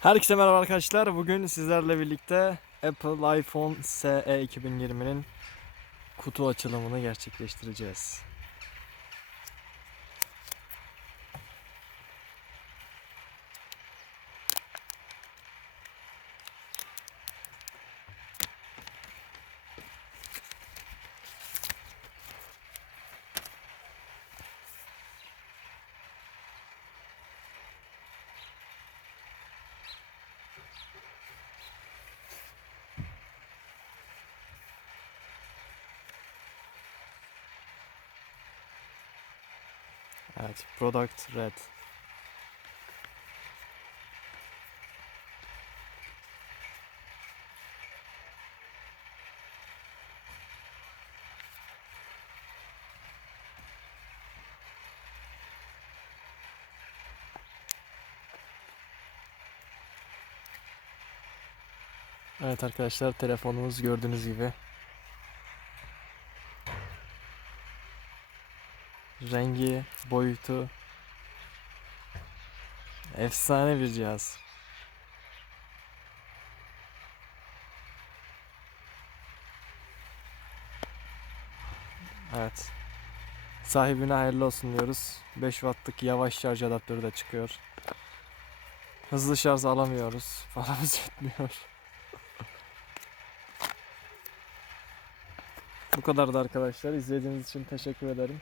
Herkese merhaba arkadaşlar. Bugün sizlerle birlikte Apple iPhone SE 2020'nin kutu açılımını gerçekleştireceğiz. Evet, Product Red. Evet arkadaşlar telefonumuz gördüğünüz gibi rengi, boyutu efsane bir cihaz. Evet. Sahibine hayırlı olsun diyoruz. 5 wattlık yavaş şarj adaptörü de çıkıyor. Hızlı şarj alamıyoruz. Paramız yetmiyor. Bu kadar da arkadaşlar. İzlediğiniz için teşekkür ederim.